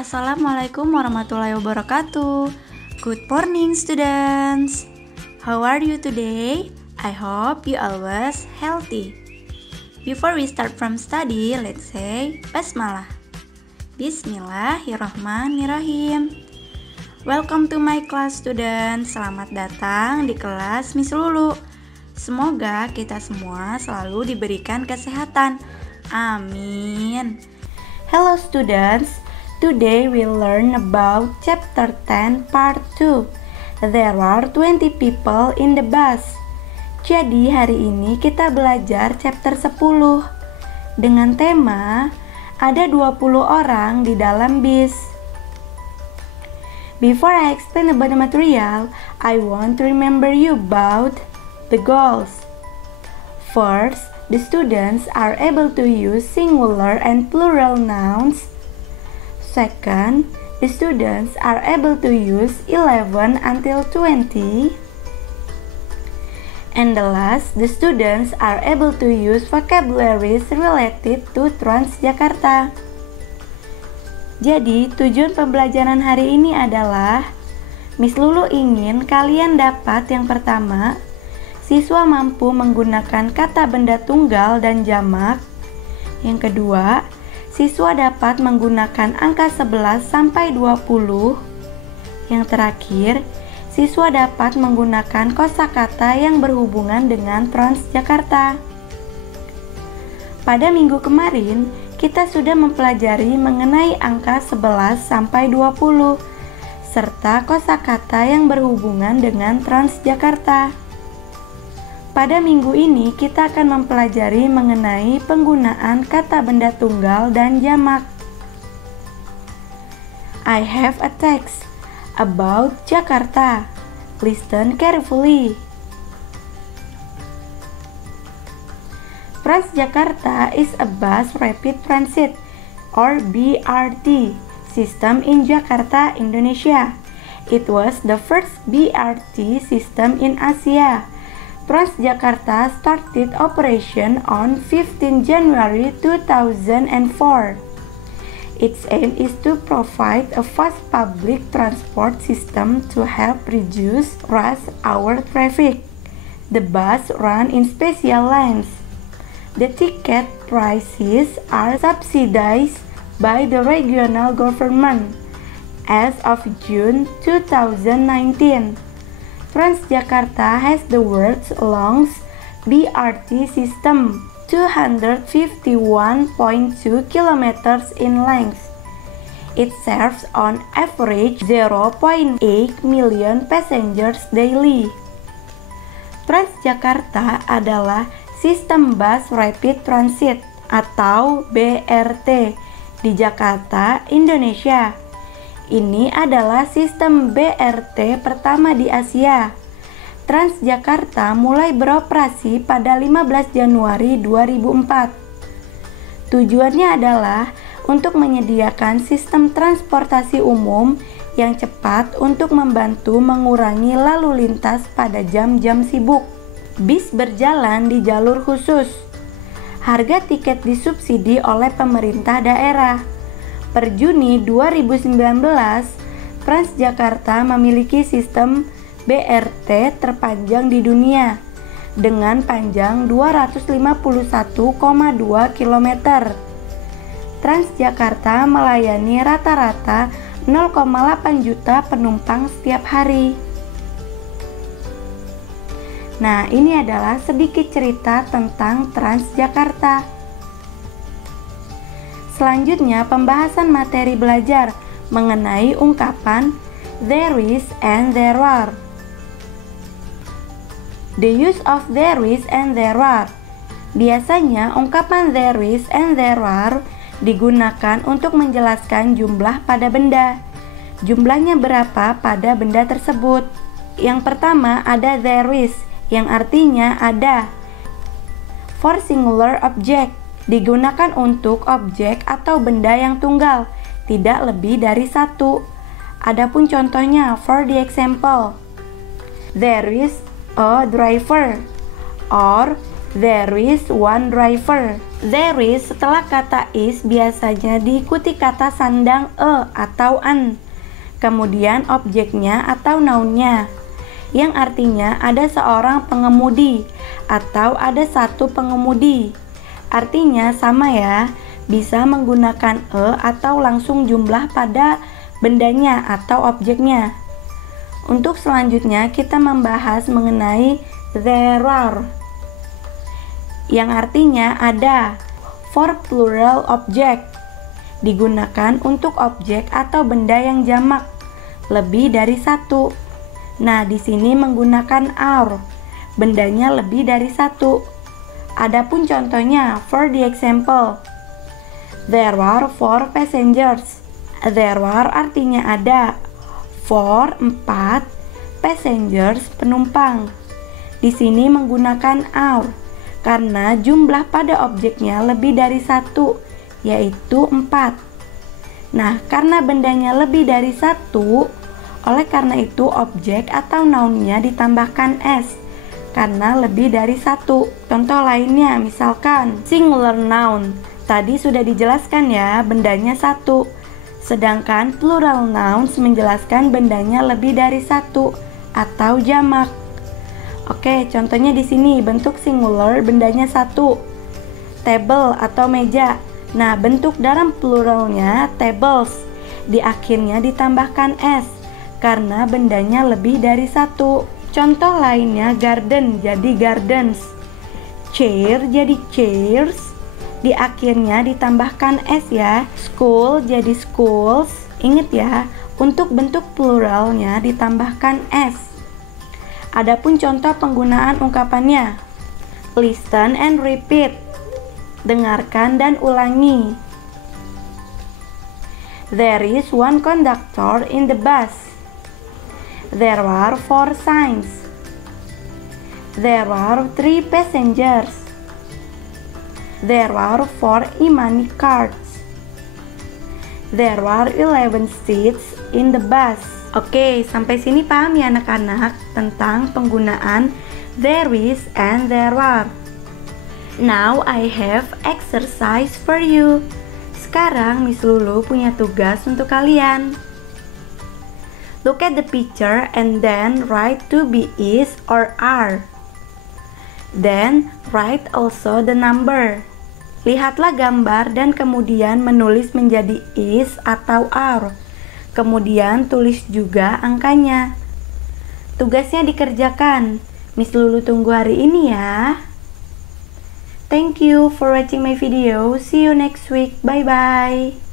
Assalamualaikum warahmatullahi wabarakatuh. Good morning students. How are you today? I hope you always healthy. Before we start from study, let's say Basmalah. Bismillahirrahmanirrahim. Welcome to my class students. Selamat datang di kelas Miss Lulu. Semoga kita semua selalu diberikan kesehatan. Amin. Hello students. Today we'll learn about chapter 10 part 2. There are 20 people in the bus. Jadi hari ini kita belajar chapter 10 dengan tema ada 20 orang di dalam bis. Before I explain about the material, I want to remember you about the goals. First, the students are able to use singular and plural nouns. Second, the students are able to use 11 until 20. And the last, the students are able to use vocabularies related to Transjakarta. Jadi, tujuan pembelajaran hari ini adalah Miss Lulu ingin kalian dapat yang pertama, siswa mampu menggunakan kata benda tunggal dan jamak. Yang kedua, siswa dapat menggunakan angka 11 sampai 20. Yang terakhir, siswa dapat menggunakan kosakata yang berhubungan dengan Transjakarta. Pada minggu kemarin, kita sudah mempelajari mengenai angka 11 sampai 20 serta kosakata yang berhubungan dengan Transjakarta. Pada minggu ini kita akan mempelajari mengenai penggunaan kata benda tunggal dan jamak. I have a text about Jakarta. Listen carefully. Transjakarta is a bus rapid transit or BRT system in Jakarta, Indonesia. It was the first BRT system in Asia. Transjakarta started operation on 15 January 2004. Its aim is to provide a fast public transport system to help reduce rush hour traffic. The bus run in special lanes. The ticket prices are subsidized by the regional government. As of June 2019, Transjakarta has the world's longest BRT system, 251.2 kilometers in length. It serves on average 0.8 million passengers daily. Transjakarta adalah sistem bus rapid transit atau BRT di Jakarta, Indonesia. Ini adalah sistem BRT pertama di Asia. Transjakarta mulai beroperasi pada 15 Januari 2004. Tujuannya adalah untuk menyediakan sistem transportasi umum yang cepat untuk membantu mengurangi lalu lintas pada jam-jam sibuk. Bis berjalan di jalur khusus. Harga tiket disubsidi oleh pemerintah daerah. Per Juni 2019, Transjakarta memiliki sistem BRT terpanjang di dunia dengan panjang 251,2 km. Transjakarta melayani rata-rata 0,8 juta penumpang setiap hari. Nah, ini adalah sedikit cerita tentang Transjakarta. Selanjutnya, pembahasan materi belajar mengenai ungkapan there is and there are. The use of there is and there are. Biasanya, ungkapan there is and there are digunakan untuk menjelaskan jumlah pada benda. Jumlahnya berapa pada benda tersebut. Yang pertama ada there is, yang artinya ada. For singular object, digunakan untuk objek atau benda yang tunggal, tidak lebih dari satu. Adapun contohnya, for the example, there is a driver, or There is one driver. There is setelah kata is biasanya diikuti kata sandang atau an. Kemudian objeknya atau nounnya, yang artinya ada seorang pengemudi atau ada satu pengemudi. Artinya sama ya, bisa menggunakan atau langsung jumlah pada bendanya atau objeknya. Untuk selanjutnya kita membahas mengenai there are, yang artinya ada. For plural object, digunakan untuk objek atau benda yang jamak, lebih dari satu. Nah, di sini menggunakan are, bendanya lebih dari satu. Adapun contohnya, for the example, there are 4 passengers. There are artinya ada, for 4, passengers penumpang. Di sini menggunakan are karena jumlah pada objeknya lebih dari satu, yaitu 4. Nah, karena bendanya lebih dari satu, oleh karena itu objek atau nounnya ditambahkan s karena lebih dari satu. Contoh lainnya misalkan singular noun, tadi sudah dijelaskan ya, bendanya satu. Sedangkan plural nouns menjelaskan bendanya lebih dari satu atau jamak. Oke, contohnya di sini bentuk singular bendanya satu, table atau meja. Nah, bentuk dalam pluralnya tables, di akhirnya ditambahkan s karena bendanya lebih dari satu. Contoh lainnya garden jadi gardens, chair jadi chairs, di akhirnya ditambahkan s ya. School jadi schools. Ingat ya, untuk bentuk pluralnya ditambahkan s. Adapun contoh penggunaan ungkapannya, listen and repeat, dengarkan dan ulangi. There is one conductor in the bus. There are 4 signs. There are 3 passengers. There are 4 e-money cards. There are 11 seats in the bus. Oke, sampai sini paham ya anak-anak tentang penggunaan there is and there are. Now I have exercise for you. Sekarang Miss Lulu punya tugas untuk kalian. Look at the picture and then write to be is or are. Then write also the number. Lihatlah gambar dan kemudian menulis menjadi is atau are. Kemudian tulis juga angkanya. Tugasnya dikerjakan. Miss Lulu tunggu hari ini ya. Thank you for watching my video. See you next week. Bye bye.